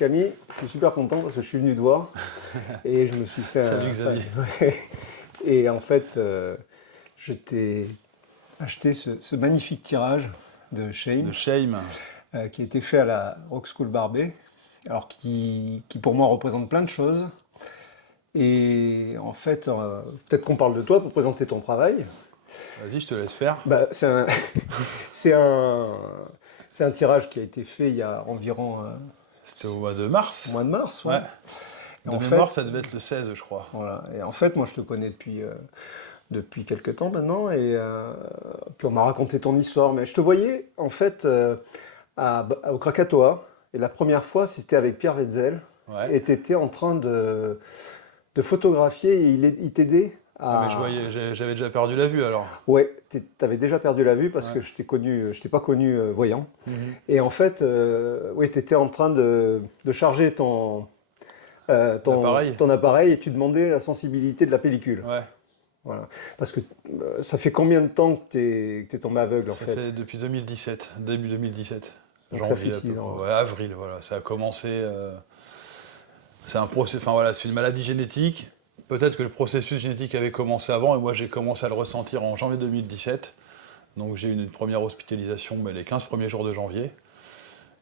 Camille, je suis super content parce que je suis venu te voir et je me suis fait Salut Xavier. Ouais. Et en fait, je t'ai acheté ce magnifique tirage de De Shame Shame. qui a été fait à la Rock School Barbet, alors qui pour moi représente plein de choses. Et en fait, peut-être qu'on parle de toi pour présenter ton travail. Vas-y, je te laisse faire. Bah, c'est un, c'est un tirage qui a été fait il y a environ C'était au mois de mars. mois de mars, ouais. Ouais. Et De en mémoire, fait, ça devait être le 16, je crois. voilà. Et en fait, moi, je te connais depuis quelques temps maintenant, et puis on m'a raconté ton histoire. Mais je te voyais, en fait, au Krakatoa, et la première fois, c'était avec Pierre Wetzel, Ouais. et tu étais en train de photographier, et il t'aidait Ouais, mais à... j'avais déjà perdu la vue alors. Ouais, t'avais déjà perdu la vue parce Ouais. que je t'ai pas connu voyant. Mhm. Et en fait, oui, tu étais en train de charger L'appareil. ton appareil et tu demandais la sensibilité de la pellicule. Ouais. Voilà. Parce que ça fait combien de temps que t'es tombé aveugle en Ça fait? fait depuis 2017, début 2017. Donc ça fait Janvier à peu 6 ans. près. Ouais, avril, voilà. Ça a commencé. C'est un procès. Enfin voilà, c'est une maladie génétique. Peut-être que le processus génétique avait commencé avant et moi j'ai commencé à le ressentir en janvier 2017. Donc j'ai eu une première hospitalisation mais les 15 premiers jours de janvier.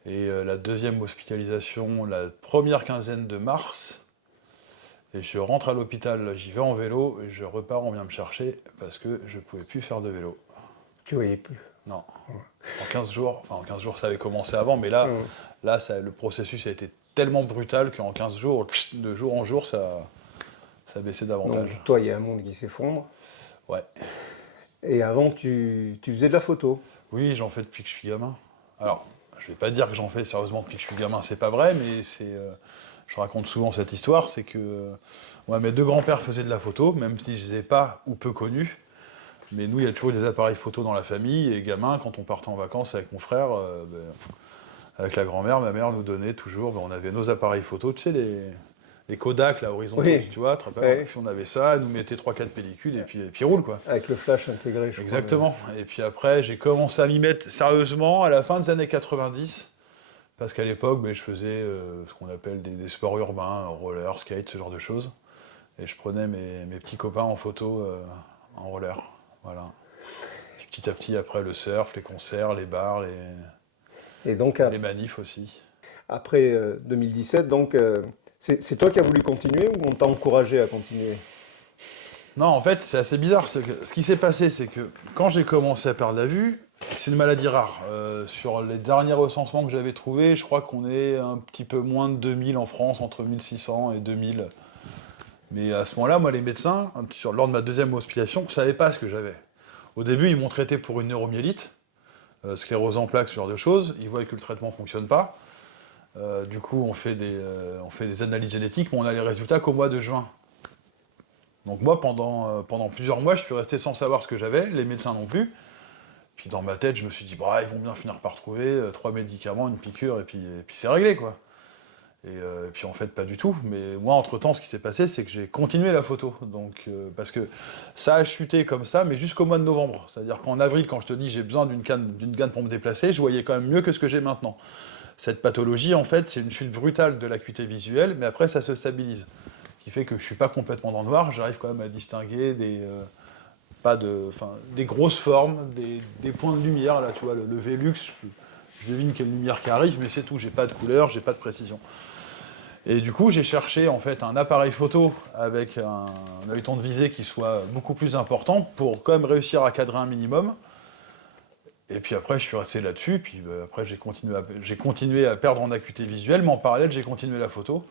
Et la deuxième hospitalisation la première quinzaine de mars. Et je rentre à l'hôpital, j'y vais en vélo et je repars, on vient me chercher parce que je pouvais plus faire de vélo. Tu voyais plus. Non. En 15 jours, enfin en 15 jours ça avait commencé avant, mais là, Hum. le processus a été tellement brutal qu'en 15 jours, de jour en jour, ça baissait davantage. Donc toi, il y a un monde qui s'effondre. Ouais. Et avant, tu faisais de la photo. Oui, j'en fais depuis que je suis gamin. Alors, je vais pas dire que j'en fais sérieusement depuis que je suis gamin, c'est pas vrai, mais je raconte souvent cette histoire, c'est que ouais, mes deux grands-pères faisaient de la photo, même si je les ai pas ou peu connus. Mais nous, il y a toujours eu des appareils photo dans la famille, et gamin, quand on partait en vacances avec mon frère, avec la grand-mère, ma mère nous donnait toujours, on avait nos appareils photo, tu sais, les Kodak, là, horizontaux, Oui. tu vois, te rappelles, Ouais. puis on avait ça, elle nous mettait 3-4 pellicules, et puis roule, quoi. Avec le flash intégré, je crois. Exactement. Et puis après, j'ai commencé à m'y mettre sérieusement à la fin des années 90, parce qu'à l'époque, je faisais ce qu'on appelle des sports urbains, roller, skate, ce genre de choses. Et je prenais mes petits copains en photo en roller. Voilà. Puis petit à petit, après, le surf, les concerts, les bars, Et donc, les manifs aussi. après 2017, donc, c'est toi qui as voulu continuer ou on t'a encouragé à continuer? Non, en fait, c'est assez bizarre. Ce qui s'est passé, c'est que quand j'ai commencé à perdre la vue, c'est une maladie rare. Sur les derniers recensements que j'avais trouvés, je crois qu'on est un petit peu moins de 2000 en France, entre 1600 et 2000. Mais à ce moment-là, moi, les médecins, lors de ma deuxième hospitalisation, ne savaient pas ce que j'avais. Au début, ils m'ont traité pour une neuromyélite, sclérose en plaques, ce genre de choses. Ils voient que le traitement ne fonctionne pas. Du coup, on fait des analyses génétiques, mais on a les résultats qu'au mois de juin. Donc moi, pendant plusieurs mois, je suis resté sans savoir ce que j'avais, les médecins non plus. Puis dans ma tête, je me suis dit, bah, ils vont bien finir par trouver 3 médicaments, une piqûre, et puis c'est réglé, quoi. Et puis en fait, pas du tout. Mais moi, entre-temps, ce qui s'est passé, c'est que j'ai continué la photo. Donc, parce que ça a chuté comme ça, mais jusqu'au mois de novembre. C'est-à-dire qu'en avril, quand je te dis j'ai besoin d'une canne pour me déplacer, je voyais quand même mieux que ce que j'ai maintenant. Cette pathologie, en fait, c'est une chute brutale de l'acuité visuelle, mais après, ça se stabilise. Ce qui fait que je suis pas complètement dans le noir, j'arrive quand même à distinguer des grosses formes, des points de lumière. Là, tu vois, le Velux, je devine quelle lumière qui arrive, mais c'est tout. J'ai pas de couleur, j'ai pas de précision. Et du coup, j'ai cherché en fait un appareil photo avec un œilleton de visée qui soit beaucoup plus important pour quand même réussir à cadrer un minimum. Et puis après, je suis resté là-dessus. Puis après, j'ai continué à perdre en acuité visuelle, mais en parallèle, j'ai continué la photo.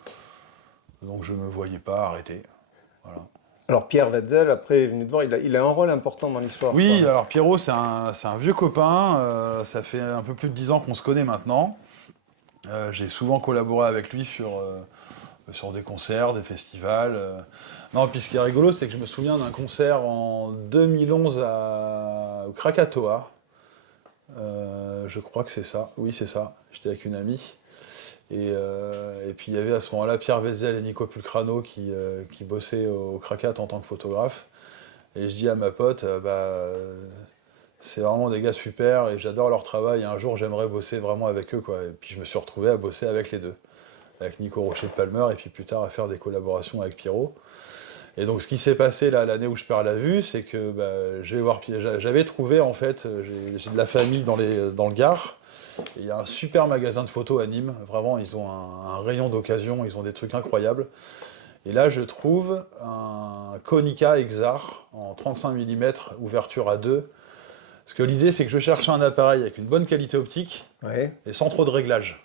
Donc je me voyais pas arrêter. Voilà. Alors Pierre Wetzel, après, est venu te voir, il a un rôle important dans l'histoire, Oui, quoi. alors Pierrot, c'est un vieux copain. Ça fait un peu plus de 10 ans qu'on se connaît maintenant. J'ai souvent collaboré avec lui sur des concerts, des festivals. Non, puis ce qui est rigolo, c'est que je me souviens d'un concert en 2011 au Krakatoa. Je crois que c'est ça. Oui, c'est ça. J'étais avec une amie. Et puis il y avait à ce moment-là Pierre Wetzel et Nico Pulcrano qui bossaient au Krakat en tant que photographe. Et je dis à ma pote, c'est vraiment des gars super et j'adore leur travail. Et un jour, j'aimerais bosser vraiment avec eux, quoi. Et puis je me suis retrouvé à bosser avec les deux. avec Nico Rocher de Palmer, et puis plus tard à faire des collaborations avec Pierrot. Et donc ce qui s'est passé là, l'année où je perds la vue, c'est que je vais voir, j'avais trouvé en fait, j'ai de la famille dans le Gard, et il y a un super magasin de photos à Nîmes, vraiment ils ont un rayon d'occasion, ils ont des trucs incroyables. Et là je trouve un Konica Exar en 35 mm, ouverture à 2. Parce que l'idée c'est que je cherche un appareil avec une bonne qualité optique Ouais. et sans trop de réglages.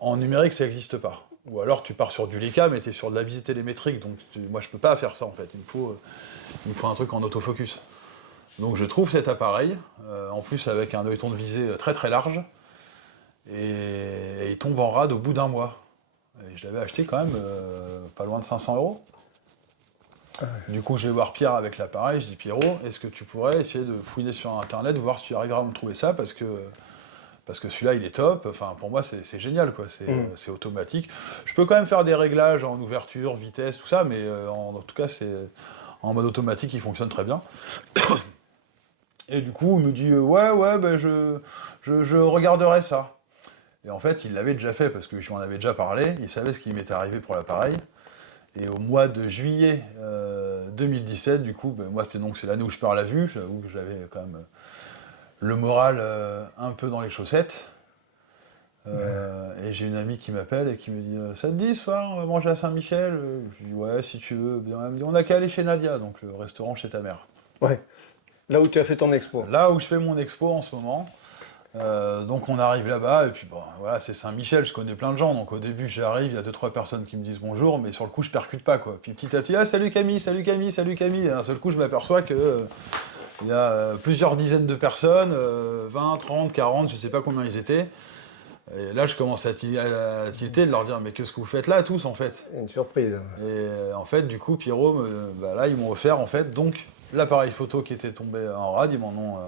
En numérique ça n'existe pas. Ou alors tu pars sur du Leica, mais tu es sur de la visée télémétrique, donc moi je peux pas faire ça en fait, il me faut un truc en autofocus. Donc je trouve cet appareil, en plus avec un œilleton de visée très très large, et il tombe en rade au bout d'un mois. Et je l'avais acheté quand même pas loin de 500 €. Ouais. Du coup je vais voir Pierre avec l'appareil, je dis Pierrot, est-ce que tu pourrais essayer de fouiner sur internet, voir si tu arriveras à me trouver ça, parce que celui-là il est top, enfin pour moi c'est génial quoi, c'est automatique. Je peux quand même faire des réglages en ouverture, vitesse, tout ça, mais en tout cas c'est en mode automatique, il fonctionne très bien. Et du coup il me dit ouais je regarderai ça. Et en fait il l'avait déjà fait parce que je lui en avais déjà parlé, il savait ce qui m'était arrivé pour l'appareil. Et au mois de juillet 2017, du coup, moi c'est l'année où je perds la vue, j'avoue que j'avais quand même le moral un peu dans les chaussettes. Et j'ai une amie qui m'appelle et qui me dit ça te dit ce soir, on va manger à Saint-Michel? Je lui dis ouais si tu veux. Bien, elle me dit on a qu'à aller chez Nadia, donc le restaurant chez ta mère. Ouais. Là où tu as fait ton expo. Là où je fais mon expo en ce moment. Donc on arrive là-bas et puis bon voilà c'est Saint-Michel, je connais plein de gens, donc au début j'arrive, il y a 2-3 personnes qui me disent bonjour, mais sur le coup je percute pas quoi. Puis petit à petit, ah salut Camille, salut Camille, salut Camille, et d'un seul coup je m'aperçois que il y a plusieurs dizaines de personnes, 20, 30, 40, je sais pas combien ils étaient. Et là je commence à tilter de leur dire mais qu'est-ce que vous faites là tous en fait? Une surprise. Et en fait du coup Pierrot, là ils m'ont offert en fait donc l'appareil photo qui était tombé en rade, ils m'en ont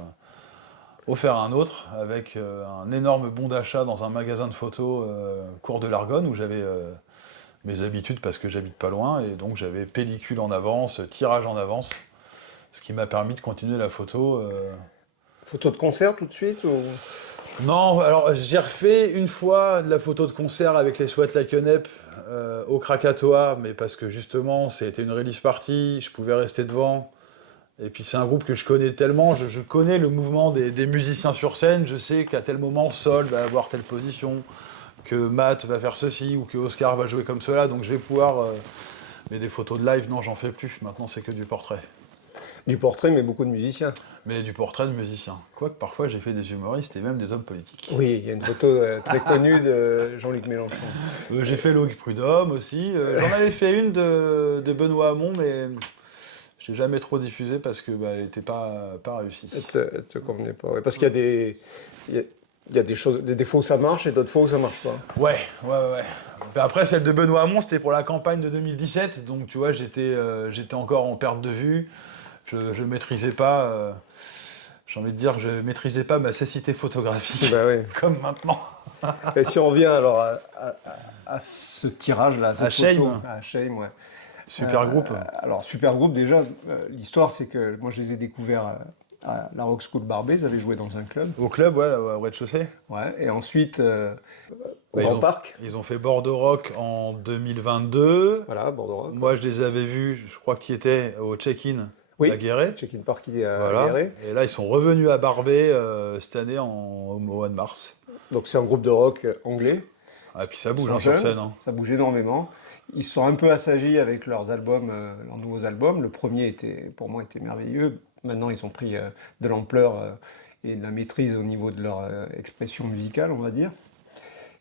offert un autre avec un énorme bon d'achat dans un magasin de photos cours de l'Argonne où j'avais mes habitudes parce que j'habite pas loin et donc j'avais pellicule en avance, tirage en avance, ce qui m'a permis de continuer la photo. Photo de concert tout de suite ou... Non, alors j'ai refait une fois de la photo de concert avec les Sweat Like a Nep au Krakatoa, mais parce que justement c'était une release party, je pouvais rester devant. Et puis c'est un groupe que je connais tellement, je connais le mouvement des musiciens sur scène, je sais qu'à tel moment Sol va avoir telle position, que Matt va faire ceci, ou que Oscar va jouer comme cela, donc je vais pouvoir... Mais des photos de live, non, j'en fais plus, maintenant c'est que du portrait. Du portrait, mais beaucoup de musiciens. Mais du portrait de musiciens. Quoique parfois j'ai fait des humoristes et même des hommes politiques. Oui, il y a une photo très connue de Jean-Luc Mélenchon. J'ai fait Loïc Prud'homme aussi, j'en avais fait une de Benoît Hamon, mais... Je l'ai jamais trop diffusé parce que elle n'était pas réussie. Elle te convenait pas. Ouais, parce qu'il y a des choses, des fois où ça marche et d'autres fois où ça marche pas. Ouais. Ben après, celle de Benoît Hamon, c'était pour la campagne de 2017, donc tu vois, j'étais encore en perte de vue. Je maîtrisais pas, j'ai envie de dire, je maîtrisais pas ma cécité photographique Bah oui. comme maintenant. Et si on revient alors à ce tirage-là, À Shame. À Shame, ouais. Super groupe. Alors, super groupe, déjà, l'histoire, c'est que moi, je les ai découverts à la Rock School Barbès. Ils avaient joué dans un club. Au club, ouais, au rez-de-chaussée. Ouais, et ensuite, au Bah, Grand Parc. Ils ont fait Bordeaux Rock en 2022. Voilà, Bordeaux Rock. Moi, je les avais vus, je crois qu'ils étaient au check-in Oui, à Guéret. Check-in Park à Voilà. Guéret. Et là, ils sont revenus à Barbès cette année au mois de mars. Donc, c'est un groupe de rock anglais. Ah, puis ça Ils bouge sont sur jeunes, scène. Hein. Ça bouge énormément. Ils se sont un peu assagis avec leurs albums, leurs nouveaux albums. Le premier, pour moi, était merveilleux. Maintenant, ils ont pris de l'ampleur et de la maîtrise au niveau de leur expression musicale, on va dire.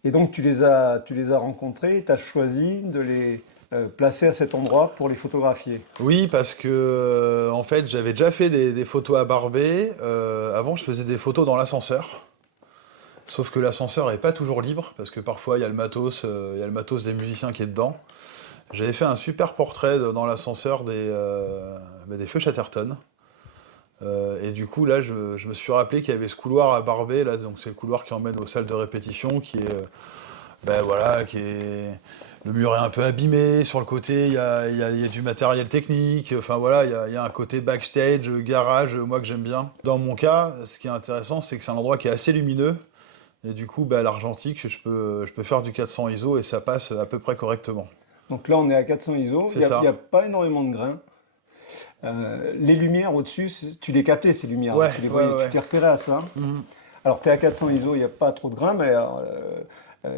Et donc, tu les as rencontrés, tu as choisi de les placer à cet endroit pour les photographier. Oui, parce que en fait, j'avais déjà fait des photos à Barbès. Avant, je faisais des photos dans l'ascenseur. Sauf que l'ascenseur n'est pas toujours libre, parce que parfois il y a le matos des musiciens qui est dedans. J'avais fait un super portrait dans l'ascenseur des Feux Chatterton. Et du coup, là, je me suis rappelé qu'il y avait ce couloir à Barbès, là, donc c'est le couloir qui emmène aux salles de répétition, qui est... Le mur est un peu abîmé, sur le côté, il y a du matériel technique, enfin voilà, il y a un côté backstage, garage, moi que j'aime bien. Dans mon cas, ce qui est intéressant, c'est que c'est un endroit qui est assez lumineux, Et du coup, à l'argentique, je peux faire du 400 ISO et ça passe à peu près correctement. Donc là, on est à 400 ISO. C'est Il ça. n'y a pas énormément de grains. Les lumières au-dessus, tu les captais, ces lumières. Ouais, Tu les ouais, voyais, ouais, tu ouais. t'es repéré à ça. Mhm. Alors, tu es à 400 ISO, il n'y a pas trop de grains, mais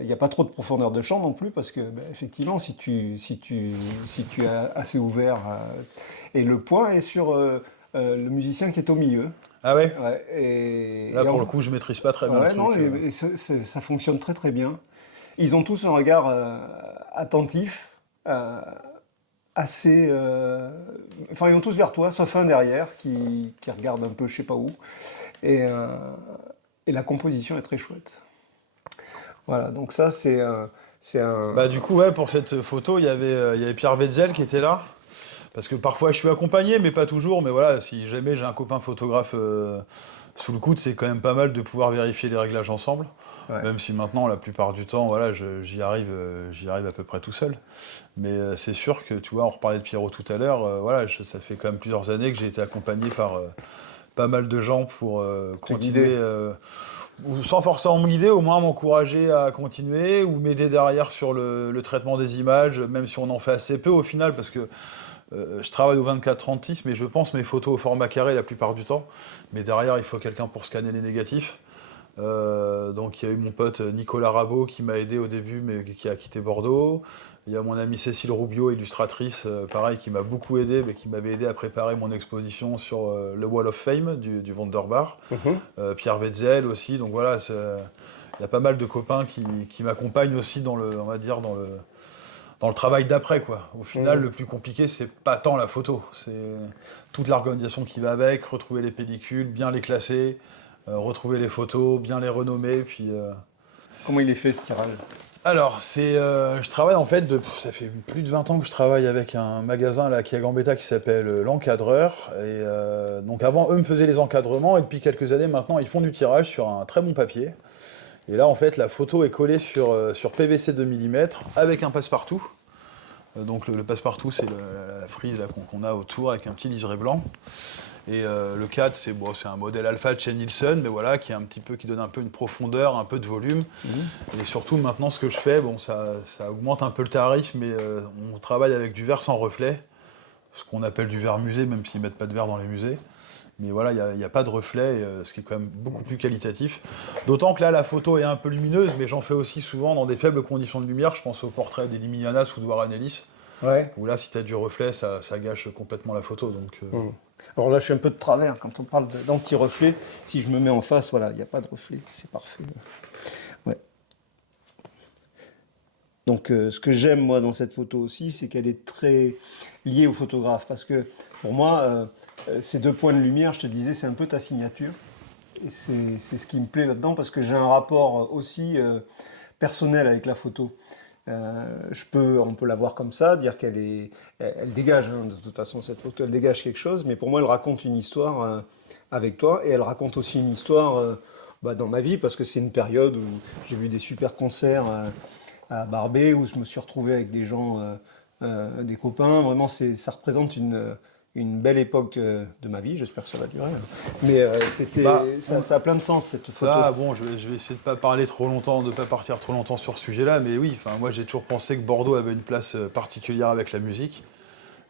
il n'y a pas trop de profondeur de champ non plus, parce que, effectivement, si tu es assez ouvert, et le point est sur le musicien qui est au milieu. Ah ouais? Ouais, Là, pour le coup, je maîtrise pas très bien le ouais, non, truc. et ça fonctionne très très bien. Ils ont tous un regard attentif, assez. Enfin, ils ont tous vers toi, sauf un derrière qui regarde un peu je sais pas où. Et, euh, et la composition est très chouette. Voilà, donc ça, c'est un. Du coup, ouais, pour cette photo, il y avait Pierre Wetzel qui était là. Parce que parfois, je suis accompagné, mais pas toujours. Mais voilà, si jamais j'ai un copain photographe sous le coude, c'est quand même pas mal de pouvoir vérifier les réglages ensemble. Ouais. Même si maintenant, la plupart du temps, voilà, j'y arrive à peu près tout seul. Mais c'est sûr que, tu vois, on reparlait de Pierrot tout à l'heure, voilà, ça fait quand même plusieurs années que j'ai été accompagné par pas mal de gens pour Te guider. continuer, ou sans forcément me guider, au moins m'encourager à continuer, ou m'aider derrière sur le traitement des images, même si on en fait assez peu au final, parce que je travaille au 24-36, mais je pense mes photos au format carré la plupart du temps. Mais derrière, il faut quelqu'un pour scanner les négatifs. Donc il y a eu mon pote Nicolas Rabot qui m'a aidé au début, mais qui a quitté Bordeaux. Il y a mon amie Cécile Roubiot, illustratrice, pareil, qui m'a beaucoup aidé, mais qui m'avait aidé à préparer mon exposition sur le Wall of Fame du Wonderbar. Mhm. Pierre Wetzel aussi, donc voilà, il y a pas mal de copains qui m'accompagnent aussi on va dire, dans le travail d'après, quoi. Au final, Mhm. le plus compliqué, c'est pas tant la photo, c'est toute l'organisation qui va avec, retrouver les pellicules, bien les classer, retrouver les photos, bien les renommer, puis... Comment il est fait ce tirage? Alors, je travaille en fait, ça fait plus de 20 ans que je travaille avec un magasin là, qui est à Gambetta qui s'appelle L'Encadreur. Et donc avant, eux me faisaient les encadrements, et depuis quelques années maintenant, ils font du tirage sur un très bon papier. Et là, en fait, la photo est collée sur PVC 2 mm avec un passe-partout. Donc le passe-partout, c'est la frise là, qu'on a autour avec un petit liseré blanc. Et le 4, c'est un modèle alpha de chez Nielsen, mais voilà, qui donne un peu une profondeur, un peu de volume. Mhm. Et surtout, maintenant, ce que je fais, ça augmente un peu le tarif, mais on travaille avec du verre sans reflet, ce qu'on appelle du verre musée, même s'ils ne mettent pas de verre dans les musées. Mais voilà, il n'y a pas de reflet, ce qui est quand même beaucoup plus qualitatif. D'autant que là, la photo est un peu lumineuse, mais j'en fais aussi souvent dans des faibles conditions de lumière. Je pense au portrait d'Elie Mianas ou de Warren Ellis, Ouais. où là, si tu as du reflet, ça gâche complètement la photo. Donc, Mhm. Alors là, je suis un peu de travers quand on parle d'anti-reflet. Si je me mets en face, voilà, il n'y a pas de reflet, c'est parfait. Ouais. Donc, ce que j'aime, moi, dans cette photo aussi, c'est qu'elle est très liée au photographe. Parce que, pour moi, ces deux points de lumière, je te disais, c'est un peu ta signature. Et c'est ce qui me plaît là-dedans, parce que j'ai un rapport aussi personnel avec la photo. On peut la voir comme ça, dire elle dégage, hein, de toute façon, cette photo, elle dégage quelque chose, mais pour moi, elle raconte une histoire avec toi, et elle raconte aussi une histoire dans ma vie, parce que c'est une période où j'ai vu des super concerts à Barbès, où je me suis retrouvé avec des gens, des copains. Vraiment, ça représente une belle époque de ma vie. J'espère que ça va durer, hein. Mais bah, ça a plein de sens, cette photo. ça, bon, je vais essayer de pas parler trop longtemps, de pas partir trop longtemps sur ce sujet-là, mais oui, enfin, moi j'ai toujours pensé que Bordeaux avait une place particulière avec la musique,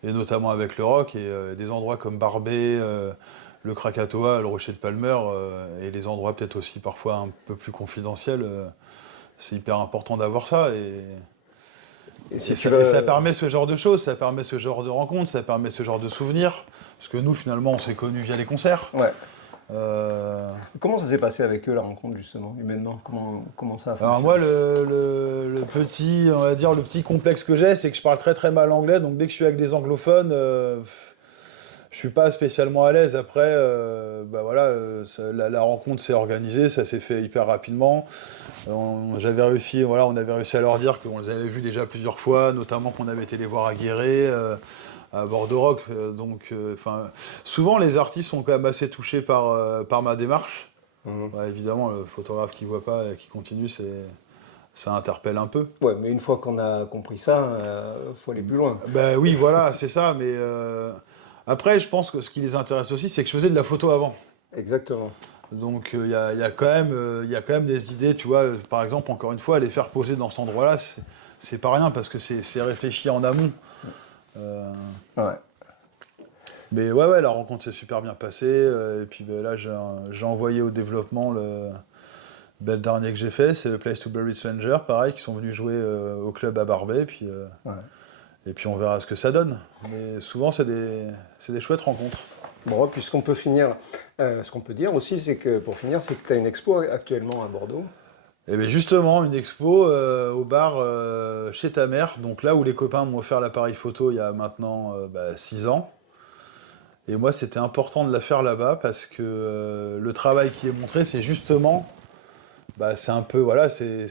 et notamment avec le rock, et des endroits comme Barbès, le Krakatoa, le Rocher de Palmer, et les endroits peut-être aussi parfois un peu plus confidentiels, c'est hyper important d'avoir ça, Et et si tu ça, et ça veux. permet ce genre de choses, ça permet ce genre de rencontres, ça permet ce genre de souvenirs, parce que nous finalement on s'est connus via les concerts. Ouais. Euh, Comment ça s'est passé avec eux, la rencontre, justement, humainement? Comment ça a Alors fonctionné? moi, le petit, on va dire, le petit complexe que j'ai, c'est que je parle très très mal anglais, donc dès que je suis avec des anglophones, je suis pas spécialement à l'aise. Après, voilà, la rencontre s'est organisée, ça s'est fait hyper rapidement. J'avais réussi, voilà, on avait réussi à leur dire qu'on les avait vus déjà plusieurs fois, notamment qu'on avait été les voir à Guéret, à Bordeaux Rock. Souvent les artistes sont quand même assez touchés par ma démarche. Mhm. Ouais, évidemment, le photographe qui voit pas et qui continue, ça interpelle un peu. Ouais, mais une fois qu'on a compris ça, faut aller plus loin. Ben oui, voilà, c'est ça. Mais après, je pense que ce qui les intéresse aussi, c'est que je faisais de la photo avant. Exactement. Donc il y a quand même des idées, tu vois. Par exemple, encore une fois, les faire poser dans cet endroit-là, c'est pas rien parce que c'est réfléchi en amont. Euh, Ouais. mais ouais, la rencontre s'est super bien passée. Et puis ben, là, j'ai envoyé au développement le dernier que j'ai fait, c'est le Place to Bury Stranger, pareil, qui sont venus jouer au club à Barbet. Ouais. Et puis on verra ce que ça donne. Mais souvent, c'est des chouettes rencontres. Bon, puisqu'on peut finir, ce qu'on peut dire aussi, c'est que pour finir, c'est que tu as une expo actuellement à Bordeaux. Et bien justement, une expo au bar chez ta mère, donc là où les copains m'ont offert l'appareil photo il y a maintenant 6 ans. Et moi, c'était important de la faire là-bas parce que le travail qui est montré, c'est justement, c'est un peu, voilà, c'est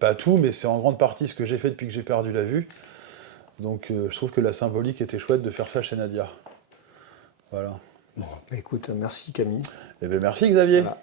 pas tout, mais c'est en grande partie ce que j'ai fait depuis que j'ai perdu la vue. Donc je trouve que la symbolique était chouette de faire ça chez Nadia. Voilà. Bon, écoute, merci Camille. Et bien merci Xavier. Voilà.